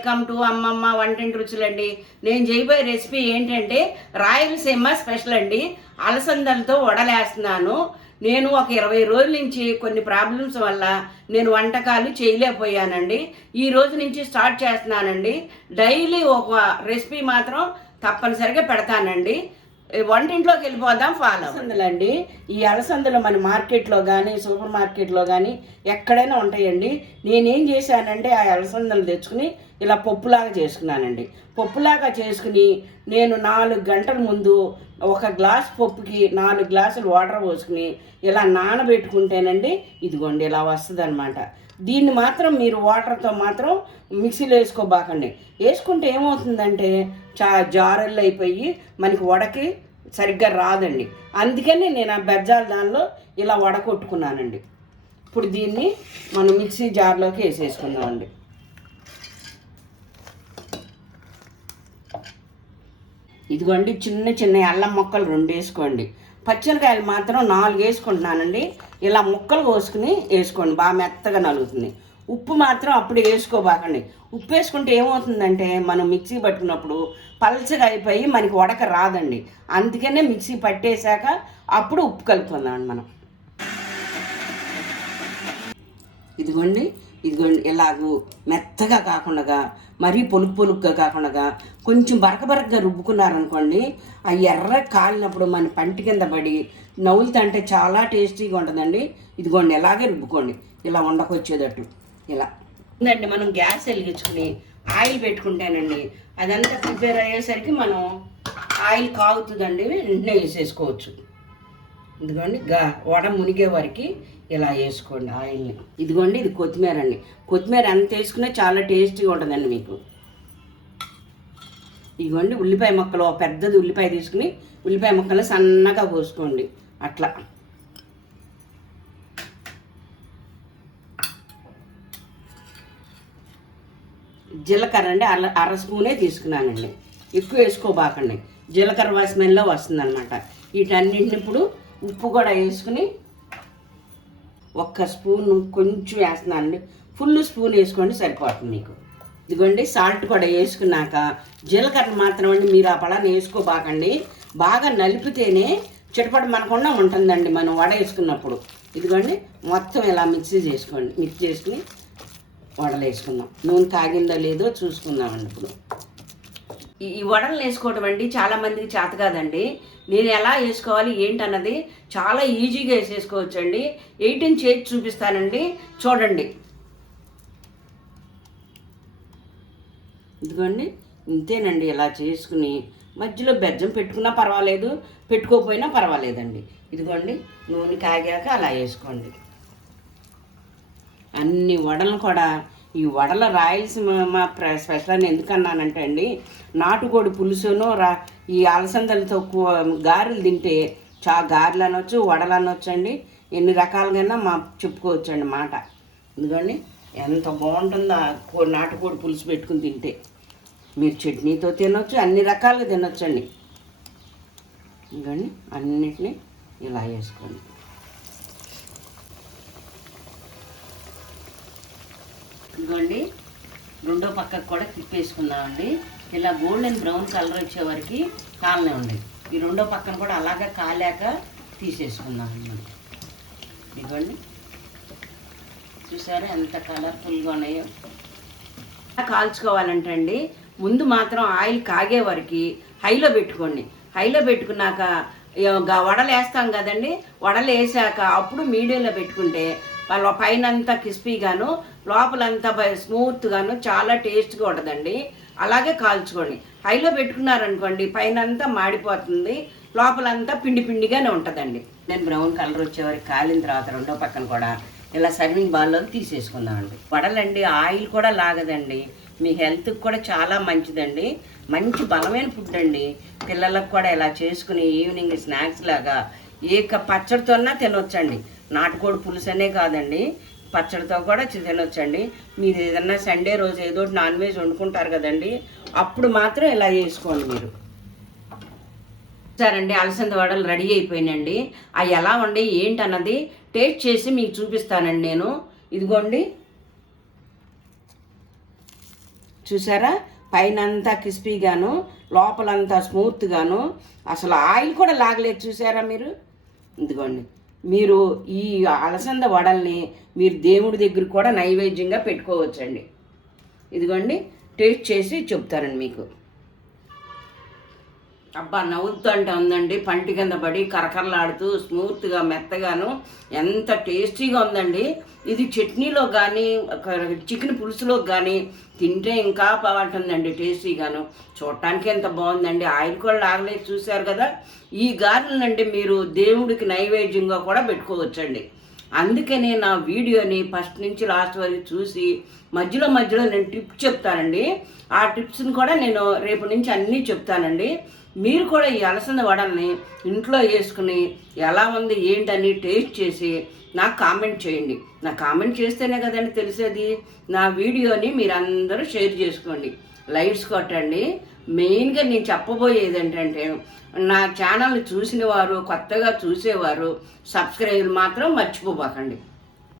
Welcome to అమ్మమ్మ వంటింటి రుచులండి. నేను చేయబోయే రెసిపీ ఏంటంటే రాయలసీమ స్పెషల్ అండి. అలసందలతో వడలేస్తున్నాను. నేను ఒక 20 రోజుల నుంచి కొన్ని ప్రాబ్లమ్స్ వల్ల నేను వంటకాలు చేయలేకపోయానండి. ఈ రోజు నుంచి స్టార్ట్ చేస్తున్నానండి. డైలీ ఒక రెసిపీ మాత్రం తప్పనిసరిగా పెడతానండి. వంటింట్లోకి వెళ్ళిపోదాం. అలసందలండి. ఈ అలసందలు మన మార్కెట్లో కానీ సూపర్ మార్కెట్లో కానీ ఎక్కడైనా ఉంటాయండి. నేనేం చేశానంటే ఆ అలసందలు తెచ్చుకుని ఇలా పప్పులాగా చేసుకున్నానండి. పప్పులాగా చేసుకుని నేను 4 గంటల ముందు ఒక గ్లాస్ పప్పుకి 4 గ్లాసులు వాటర్ పోసుకుని ఇలా నానబెట్టుకుంటేనండి ఇదిగోండి ఇలా వస్తుంది అనమాట. దీన్ని మాత్రం మీరు వాటర్తో మాత్రం మిక్సీలో వేసుకోబాకండి. వేసుకుంటే ఏమవుతుందంటే జారెళ్ళు అయిపోయి మనకి వడకి సరిగ్గా రాదండి. అందుకని నేను ఆ బెజ్జాల దానిలో ఇలా వడకొట్టుకున్నానండి. ఇప్పుడు దీన్ని మనం మిక్సీ జార్లోకి వేసేసుకుందామండి. ఇదిగోండి చిన్న చిన్న అల్లం ముక్కలు 2 వేసుకోండి. పచ్చిమిరకాయలు మాత్రం 4 వేసుకుంటున్నానండి. ఇలా ముక్కలు కోసుకుని వేసుకోండి, బాగా మెత్తగా నలుగుతుంది. ఉప్పు మాత్రం అప్పుడు వేసుకోబాకండి. ఉప్పు వేసుకుంటే ఏమవుతుందంటే మనం మిక్సీ పట్టుకున్నప్పుడు పల్చగా అయిపోయి మనకి వడక రాదండి. అందుకనే మిక్సీ పట్టేశాక అప్పుడు ఉప్పు కలుపుకుందామండి మనం. ఇదిగోండి ఇలాగూ మెత్తగా కాకుండా మరీ పొలుగ్గా కాకుండా కొంచెం బరకగా రుబ్బుకున్నారనుకోండి, ఆ ఎర్ర కాలినప్పుడు మన పంటి కింద పడి నవ్వులుతుంటే చాలా టేస్టీగా ఉంటుందండి. ఇదిగోండి ఇలాగే రుబ్బుకోండి, ఇలా ఉండకొచ్చేటట్టు ఇలా ఉందండి. మనం గ్యాస్ వెలిగించుకుని ఆయిల్ పెట్టుకుంటానండి. అదంతా ప్రిపేర్ అయ్యేసరికి మనం ఆయిల్ కాగుతుందండి, వెంటనే వేసేసుకోవచ్చు. ఇదిగోండి వడ మునిగే వరకు ఇలా వేసుకోండి ఆయిల్ని. ఇదిగోండి ఇది కొత్తిమీర అండి. కొత్తిమీర ఎంత వేసుకున్నా చాలా టేస్టీగా ఉంటుందండి మీకు. ఇదిగోండి ఉల్లిపాయ ముక్కలు, పెద్దది ఉల్లిపాయ తీసుకుని ఉల్లిపాయ ముక్కలు సన్నగా కోసుకోండి అట్లా. జీలకర్ర అండి 1/2 స్పూనే తీసుకున్నానండి, ఎక్కువ వేసుకోబాకండి. జీలకర్ర స్మెల్లో వస్తుంది అనమాట. వీటన్నింటిని ఇప్పుడు ఉప్పు కూడా వేసుకుని 1 స్పూన్ కొంచెం వేస్తున్నానండి. ఫుల్ స్పూన్ వేసుకోండి సరిపోతుంది మీకు. ఇదిగోండి సాల్ట్ కూడా వేసుకున్నాక జీలకర్ర మాత్రం అండి మీరు ఆ పళ్ళని వేసుకోబాకండి. బాగా నలిపితేనే చిటపట మనకుండా ఉంటుందండి మనం వడ వేసుకున్నప్పుడు. ఇదిగోండి మొత్తం ఇలా మిక్స్ చేసుకుని వడలు వేసుకుందాం. నూనె తాగిందో లేదో చూసుకుందామండి. ఇప్పుడు ఈ వడలు వేసుకోవడం అండి చాలామందికి చేత కాదండి. నేను ఎలా వేసుకోవాలి ఏంటన్నది చాలా ఈజీగా వేసేసుకోవచ్చండి. 18 చేసి చూపిస్తానండి, చూడండి. ఇదిగోండి ఇంతేనండి. ఇలా చేసుకుని మధ్యలో బెజ్జం పెట్టుకున్నా పర్వాలేదు, పెట్టుకోకపోయినా పర్వాలేదండి. ఇదిగోండి నూనె కాగాక అలా వేసుకోండి. అన్ని వడలు కూడా ఈ వడల రాయలసీమ స్పెషల్ అని ఎందుకన్నానంటే అండి, నాటుకోడి పులుసును ఈ అలసందలతో గారెలు తింటే గారెలు అనొచ్చు, వడలు అనొచ్చు అండి. ఎన్ని రకాలుగా చెప్పుకోవచ్చండి మాట. ఎందుకండి ఎంత బాగుంటుందో నాటుకోడి పులుసు పెట్టుకుని తింటే. మీరు చట్నీతో తినొచ్చు, అన్ని రకాలుగా తినొచ్చండి. ఎందుకండి అన్నిటినీ ఇలా వేసుకోండి. ఇదిగోండి రెండో పక్కకు కూడా తిప్పేసుకుందామండి. ఇలా గోల్డెన్ బ్రౌన్ కలర్ వచ్చే వరకు కాలనే ఉంది. ఈ రెండో పక్కన కూడా అలాగా కాలాక తీసేసుకుందాం అన్నమాట. ఇదిగోండి చూసారా ఎంత కలర్ఫుల్గా ఉన్నాయో. కాల్చుకోవాలంటే అండి ముందు మాత్రం ఆయిల్ కాగే వరకు హైలో పెట్టుకోండి. హైలో పెట్టుకున్నాక వడలు వేస్తాం కదండి, వడలు వేసాక అప్పుడు మీడియంలో పెట్టుకుంటే వాళ్ళ పైన అంతా క్రిస్పీగాను లోపలంతా స్మూత్గాను చాలా టేస్ట్గా ఉంటుందండి. అలాగే కాల్చుకోండి. హైలో పెట్టుకున్నారనుకోండి పైన అంతా మాడిపోతుంది, లోపలంతా పిండిగానే ఉంటుందండి. నేను బ్రౌన్ కలర్ వచ్చే వరకు కాలిన తర్వాత రెండో పక్కన కూడా ఇలా సర్వింగ్ బాల్లోకి తీసేసుకుందామండి. వడలండి ఆయిల్ కూడా లాగదండి, మీ హెల్త్కి కూడా చాలా మంచిదండి. మంచి బలమైన ఫుడ్ అండి. పిల్లలకు కూడా ఇలా చేసుకుని ఈవినింగ్ స్నాక్స్ లాగా పచ్చడితోన్నా తినొచ్చండి. నాటుకోడి పులుసు అనే కాదండి, పచ్చడితో కూడా తినొచ్చండి. మీరు ఏదన్నా సండే రోజు ఏదో నాన్ వెజ్ వండుకుంటారు కదండి, అప్పుడు మాత్రం ఇలా చేసుకోండి మీరు. సరేండి అలసంద వడలు రెడీ అయిపోయినండి. అవి ఎలా ఉండి ఏంటన్నది టేస్ట్ చేసి మీకు చూపిస్తానండి నేను. ఇదిగోండి చూసారా, పైన అంతా క్రిస్పీగాను లోపలంతా స్మూత్గాను, అసలు ఆయిల్ కూడా లాగలేదు చూసారా మీరు. ఇదిగోండి, మీరు ఈ అలసంద వడల్ని మీరు దేవుడి దగ్గర కూడా నైవేద్యంగా పెట్టుకోవచ్చండి. ఇదిగోండి, టేస్ట్ చేసి చెప్తారండి మీకు. అబ్బా, నవ్వుతుంటే ఉందండి, పంటి కింద పడి కరకరలాడుతూ స్మూత్గా మెత్తగాను ఎంత టేస్టీగా ఉందండి. ఇది చట్నీలో కానీ చికెన్ పులుసులో కానీ తింటే ఇంకా బాగుంటుందండి టేస్టీగాను. చూడటానికి ఎంత బాగుందండి, ఆయిల్ కూడా లాగలేదు చూశారు కదా. ఈ గారెలనండి మీరు దేవుడికి నైవేద్యంగా కూడా పెట్టుకోవచ్చండి. అందుకనే నా వీడియోని ఫస్ట్ నుంచి లాస్ట్ వరకు చూసి మధ్యలో నేను టిప్స్ చెప్తానండి. ఆ టిప్స్ని కూడా నేను రేపు నుంచి అన్నీ చెప్తానండి. మీరు కూడా ఈ అలసంద వడల్ని ఇంట్లో వేసుకుని ఎలా ఉంది ఏంటని టేస్ట్ చేసి నాకు కామెంట్ చేయండి. నాకు కామెంట్ చేస్తేనే కదండి తెలిసేది. నా వీడియోని మీరు అందరూ షేర్ చేసుకోండి, లైక్స్ కొట్టండి. మెయిన్గా నేను చెప్పబోయేది ఏంటంటే, నా ఛానల్ని చూసిన వారు, కొత్తగా చూసేవారు సబ్స్క్రైబ్ మాత్రం మర్చిపోబాకండి.